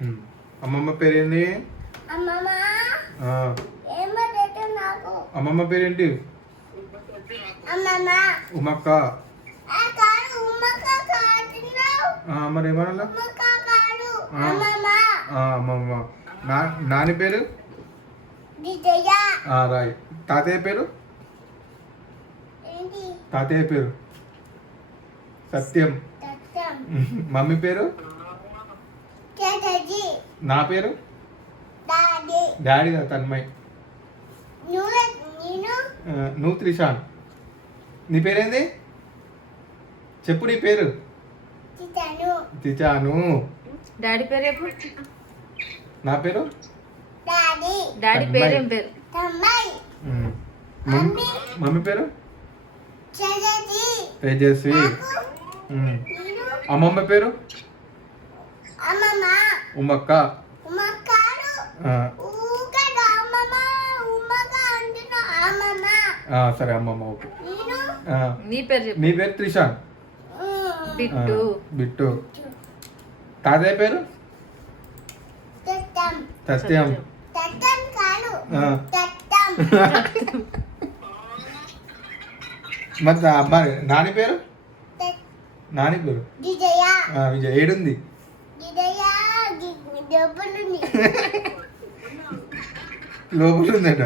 అమ్మమ్మ పేరేంటి? అమ్మమ్మ పేరేంటి? ఉమక్క. మరి ఏమన్నా అమ్మమ్మ. నాని పేరు? రాయ్. తాతయ్య పేరు? తాతయ్య పేరు సత్యం. మమ్మీ పేరు? నా పేరు డాడీ తన్మయ్. నువ్వు త్రిషాన్. నీ పేరేంది చెప్పు? నీ పేరు? తిచాను. డాడీ పేరు చెప్పు. నా పేరు డాడీ పేరు ఏం పేరు? మమ్మీ పేరు తేజస్వి. అమ్మమ్మ పేరు ఉమ్మక్క. సరే అమ్మమ్మ. ఓకే. నీ పేరు చెప్పు. నీ పేరు త్రిషాన్. బిట్టు. బిట్టు. తాతయ్య పేరు సత్యం. మరి అమ్మాయి నాని పేరు? నాని పేరు విజయ్. ఏడుంది? లోపల ఉందట.